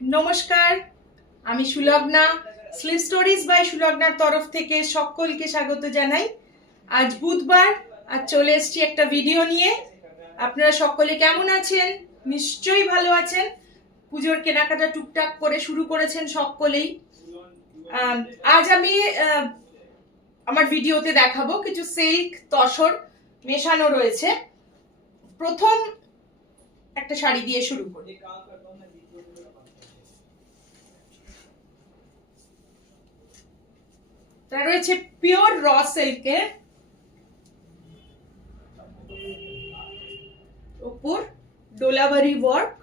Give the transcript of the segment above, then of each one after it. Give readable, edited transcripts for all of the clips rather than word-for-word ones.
নমস্কার, আমি Sulagna. Slip stories by সুলগ্নার তরফ থেকে সকলকে স্বাগত জানাই। আজ বুধবার, আজ চলে এসেছি একটা ভিডিও নিয়ে। আপনারা সকলে কেমন আছেন? নিশ্চয়ই ভালো আছেন। পুজোর কেনাকাটা টুকটাক করে শুরু করেছেন সকলেই। আজ আমি আমার ভিডিওতে দেখাবো কিছু সিল্ক তসর মেশানো রয়েছে। প্রথম একটা শাড়ি দিয়ে শুরু করি। এটা রয়েছে পিওর র সিল্কের উপর ডোলাবারি ওয়ার্ক,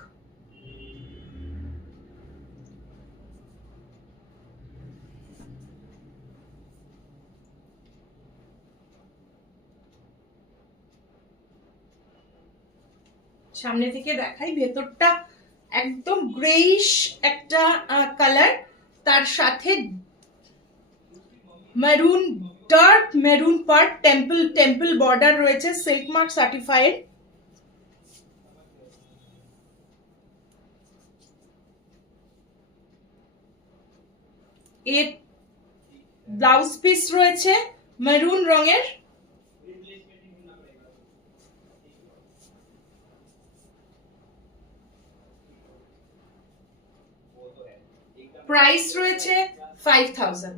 সামনে থেকে দেখাই। ভেতরটা একদম গ্রেইশ একটা কালার, তার সাথে maroon, dark maroon part, temple border রয়েছে, সিল্ক মার্ক সার্টিফাইড। এর ব্লাউজ পিস রয়েছে মেরুন রঙের। প্রাইস রয়েছে 5000।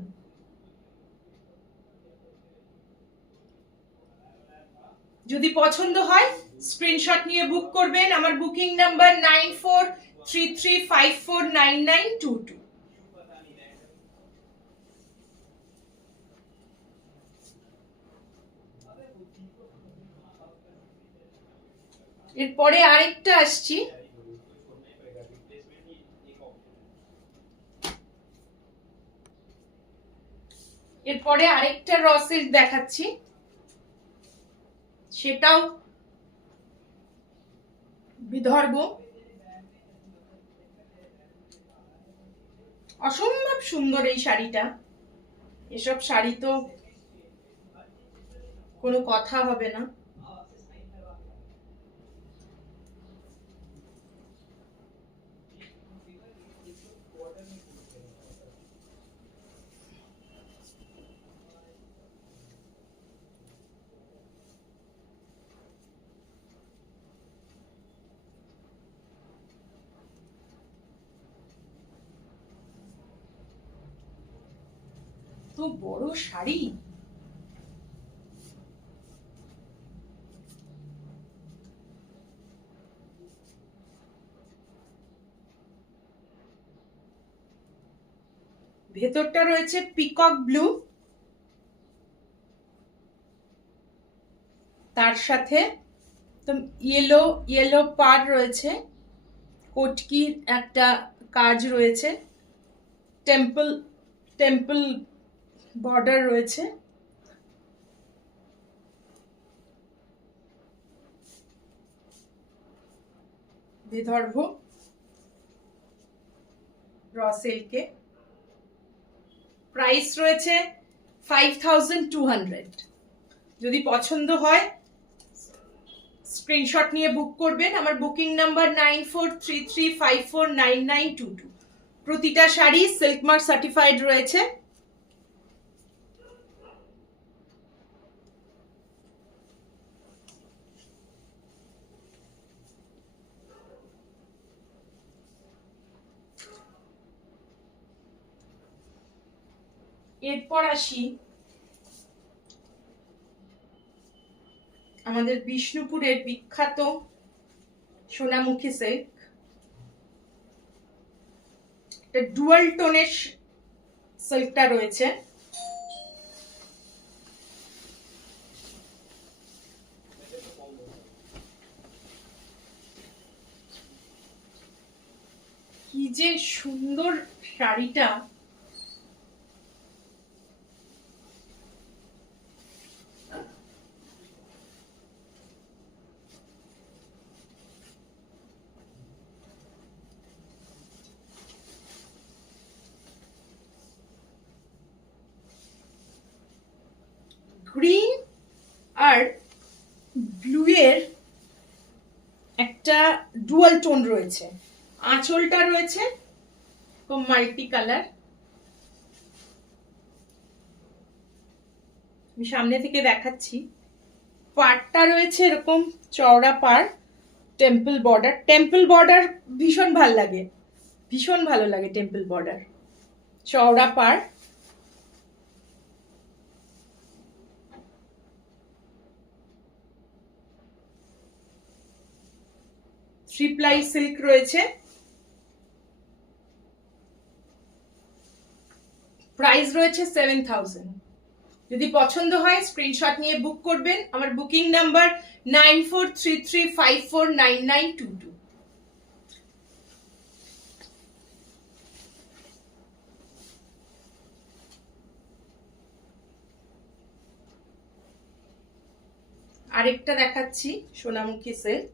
যদি পছন্দ হয় স্ক্রিনশট নিয়ে বুক করবেন। আমার বুকিং নাম্বার 9433549922। এরপরে আরেকটা আসছি, এরপরে আরেকটা র সিল্ক দেখাচ্ছি, সেটাও বিদর্ভ। অসম্ভব সুন্দর এই শাড়িটা। এসব শাড়ি তো কোনো কথা হবে না। তো বড় শাড়ি, ভেতরটা রয়েছে পিকক ব্লু, তার সাথে ইয়েলো পাড় রয়েছে, কটকির একটা কাজ রয়েছে, টেম্পল বর্ডার রয়েছে। বিদর্ভ র সিল্কে। প্রাইস রয়েছে 5200। যদি পছন্দ হয় স্ক্রিনশট নিয়ে বুক করবেন। আমার বুকিং নাম্বার 9433549922। প্রতিটা শাড়ি সিল্ক মার্ক সার্টিফাইড রয়েছে। এরপর আসি আমাদের বিষ্ণুপুরের বিখ্যাত সোনামুখী সিল্ক। একটা ডুয়াল টোনের সিল্কটা রয়েছে। কি যে সুন্দর শাড়িটা! গ্রিন আর ব্লু এর একটা ডুয়াল টোন রয়েছে। আঁচলটা রয়েছে মাল্টি কালার। আমি সামনে থেকে দেখাচ্ছি। পাড়টা রয়েছে এরকম চওড়া পাড়, টেম্পল বর্ডার। টেম্পল বর্ডার ভীষণ ভালো লাগে, ভীষণ ভালো লাগে টেম্পল বর্ডার। চওড়া পাড়, থ্রি প্লাই সিল্ক রয়েছে। প্রাইস রয়েছে 7000। যদি পছন্দ হয় স্ক্রিনশট নিয়ে বুক করবেন। আমার বুকিং নাম্বার 9433549922। আরেকটা দেখাচ্ছি সোনামুখী সিল্ক।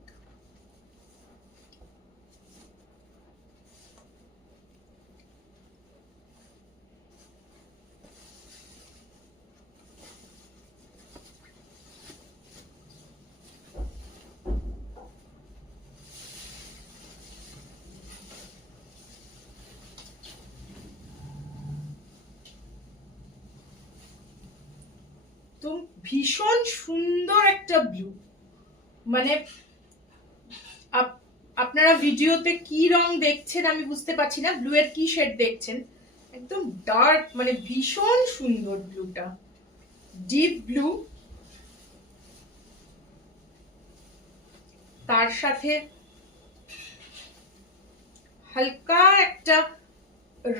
তো ভীষণ সুন্দর একটা ব্লু, মানে আপনারা ভিডিওতে কি রং দেখছেন আমি বুঝতে পারছি না, ব্লু এর কি শেড দেখছেন। একদম ডার্ক, মানে ভীষণ সুন্দর ব্লুটা, ডিপ ব্লু। তার সাথে হালকা একটা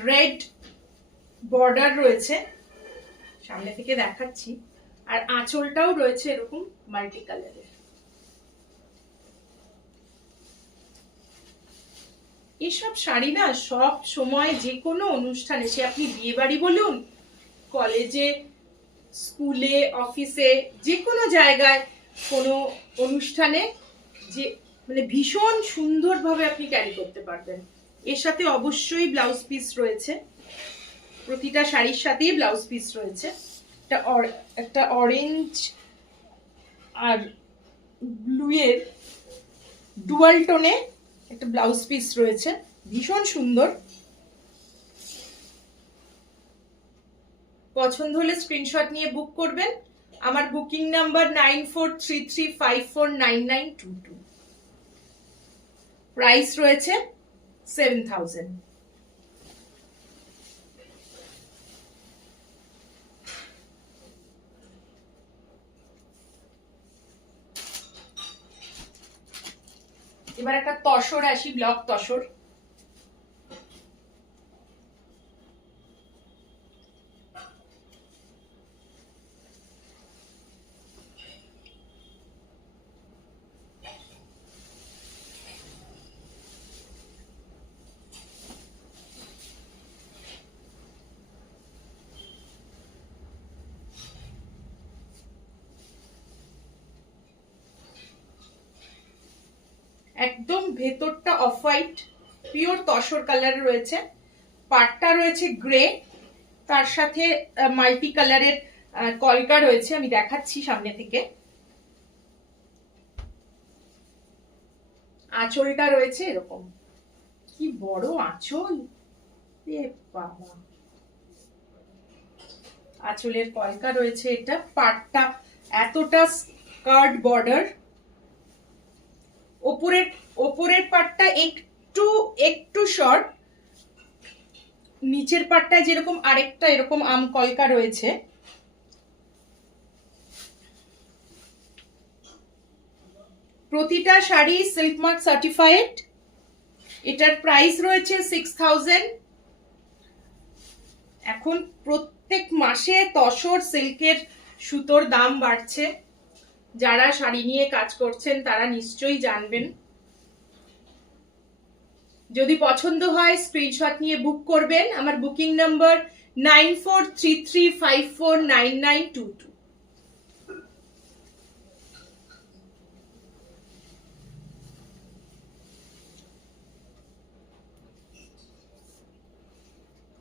রেড বর্ডার রয়েছে, সামনে থেকে দেখাচ্ছি। আর আঁচলটাও রয়েছে এরকম মাল্টি কালারের। এইসব শাড়ি না সব সময় যে কোনো অনুষ্ঠানে, সে আপনি বিয়ে বাড়ি বলুন, কলেজে, স্কুলে, অফিসে, যে কোনো জায়গায়, কোনো অনুষ্ঠানে, যে মানে ভীষণ সুন্দরভাবে আপনি ক্যারি করতে পারবেন। এর সাথে অবশ্যই ব্লাউজ পিস রয়েছে, প্রতিটা শাড়ির সাথেই ব্লাউজ পিস রয়েছে। একটা অরেঞ্জ আর ব্লু এর ডুয়াল টোনে একটা ব্লাউজ পিস রয়েছে, ভীষণ সুন্দর। পছন্দ হলে স্ক্রিনশট নিয়ে বুক করবেন। আমার বুকিং নাম্বার 9433549922। প্রাইস রয়েছে 7000। এবার একটা তসর আসি, ব্লক তসর। একদম ভেতরটা off white, pure tussar colour রয়েছে। পাটটা রয়েছে গ্রে, তার সাথে মাল্টি কালারের কলকা রয়েছে, আমি দেখাচ্ছি সামনে থেকে। আঁচলটা রয়েছে এরকম, কি বড় আঁচল রে বাবা। আঁচলের কলকা রয়েছে। এটা পাটটা এতটা স্কার্ট বর্ডার, ওপরের পাটটা একটু একটু শর্ট, নিচের পাটটায় যেরকম আরেকটা এরকম আম কলকা রয়েছে। প্রতিটা শাড়ি সিল্ক মার্ক সার্টিফাইড। এটার প্রাইস রয়েছে 6000। এখন প্রত্যেক মাসে তসর সিল্কের সুতোর দাম বাড়ছে, যারা শাড়ি নিয়ে কাজ করছেন তারা নিশ্চয়ই জানবেন। যদি পছন্দ হয় স্ক্রিনশট নিয়ে বুক করবেন। আমার বুকিং নাম্বার 9433549922।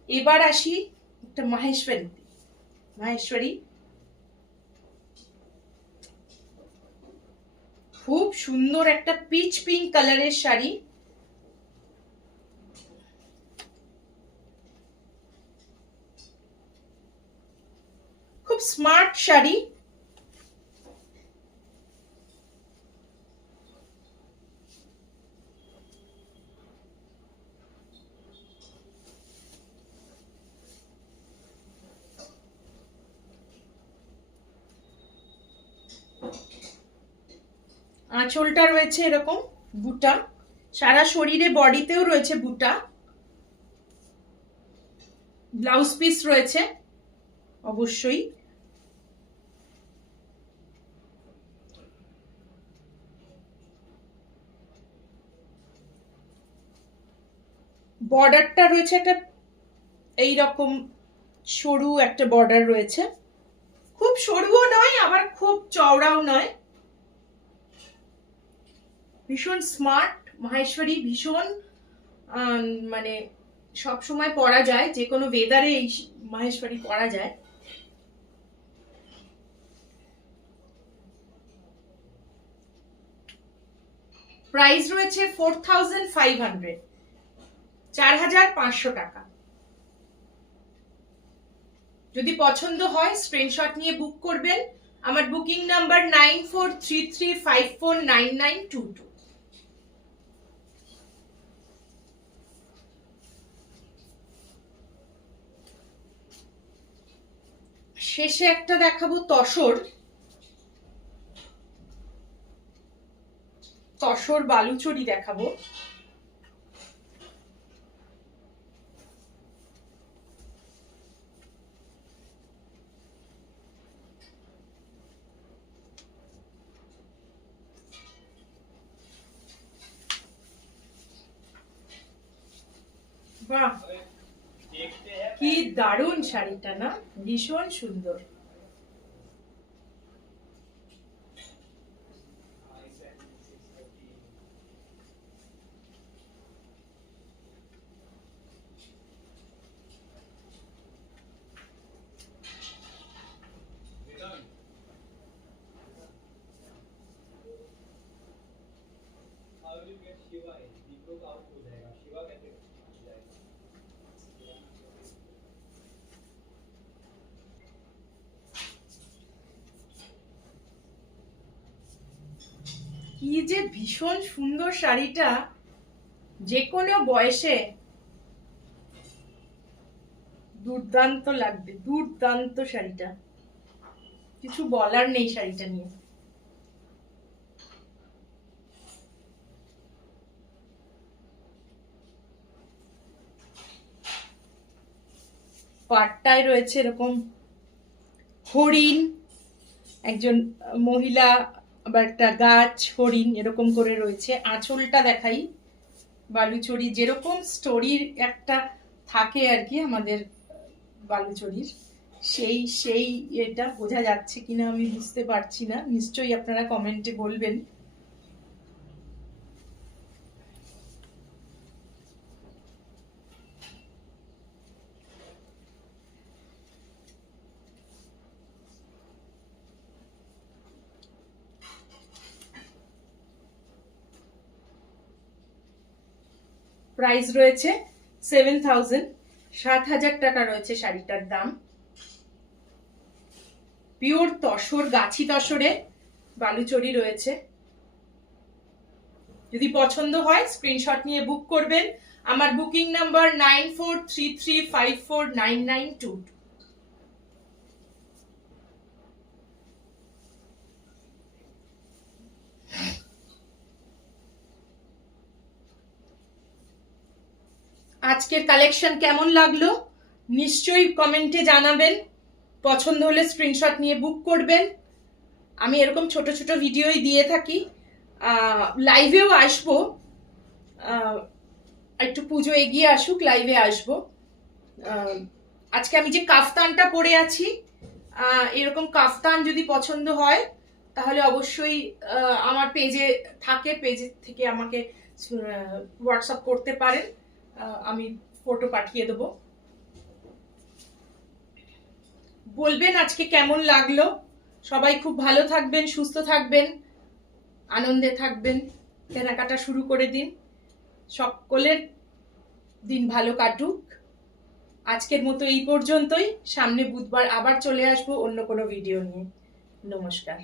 এবার আসি একটা মাহেশ্বরী। খুব সুন্দর একটা পিচ পিঙ্ক কালারের শাড়ি। স্মার্ট শাড়ি। আঁচলটা রয়েছে এরকম বুটা, সারা শরীরে বডিতেও রয়েছে বুটা, ব্লাউজ পিস রয়েছে অবশ্যই। বর্ডারটা রয়েছে একটা এইরকম সরু একটা বর্ডার রয়েছে, খুব সরুও নয় আবার খুব চওড়াও নয়। ভীষণ স্মার্ট মাহেশ্বরী, ভীষণ মানে সব সময় পরা যায়, যে কোনো ওয়েদারে এই মাহেশ্বরী পরা যায়। প্রাইস রয়েছে 4500, 4500 টাকা। যদি পছন্দ হয় স্ক্রিনশট নিয়ে বুক করবেন। আমার বুকিং নাম্বার 9433549922। শেষে একটা দেখাবো তসর, তসর বালুচরি দেখাবো। বাহ, কি দারুণ শাড়িটা না, ভীষণ সুন্দর। কি যে ভীষণ সুন্দর শাড়িটা, যে কোনো বয়সে দুর্দান্ত লাগবে, দুর্দান্ত শাড়িটা, কিছু বলার নেই শাড়িটা নিয়ে। পাটটায় রয়েছে এরকম হরিণ, একজন মহিলা, আবার একটা গাছ, হরিণ, এরকম করে রয়েছে। আঁচলটা দেখাই, বালুচরি যেরকম স্টোরির একটা থাকে আর কি আমাদের বালুচরির, সেই এটা বোঝা যাচ্ছে কিনা আমি বুঝতে পারছি না, নিশ্চয়ই আপনারা কমেন্টে বলবেন। প্রাইস রয়েছে 7000, 7000 টাকা রয়েছে শাড়িটার দাম। পিওর তসর, গাছি তসরে বালুচরি রয়েছে। যদি পছন্দ হয় স্ক্রিনশট নিয়ে বুক করবেন। আমার বুকিং নাম্বার 9433549922। আজকের কালেকশন কেমন লাগলো নিশ্চয়ই কমেন্টে জানাবেন। পছন্দ হলে স্ক্রিনশট নিয়ে বুক করবেন। আমি এরকম ছোট ছোট ভিডিওই দিয়ে থাকি, লাইভেও আসবো, একটু পুজো এগিয়ে আসুক লাইভে আসবো। আজকে আমি যে কাফতানটা পরে আছি, এরকম কাফতান যদি পছন্দ হয় তাহলে অবশ্যই আমার পেজে থাকে, পেজ থেকে আমাকে হোয়াটসঅ্যাপ করতে পারেন, আমি ফটো পাঠিয়ে দেবো। বলবেন আজকে কেমন লাগলো। সবাই খুব ভালো থাকবেন, সুস্থ থাকবেন, আনন্দে থাকবেন, কেনাকাটা শুরু করে দিন। সকলের দিন ভালো কাটুক। আজকের মতো এই পর্যন্তই। সামনে বুধবার আবার চলে আসবো অন্য কোনো ভিডিও নিয়ে। নমস্কার।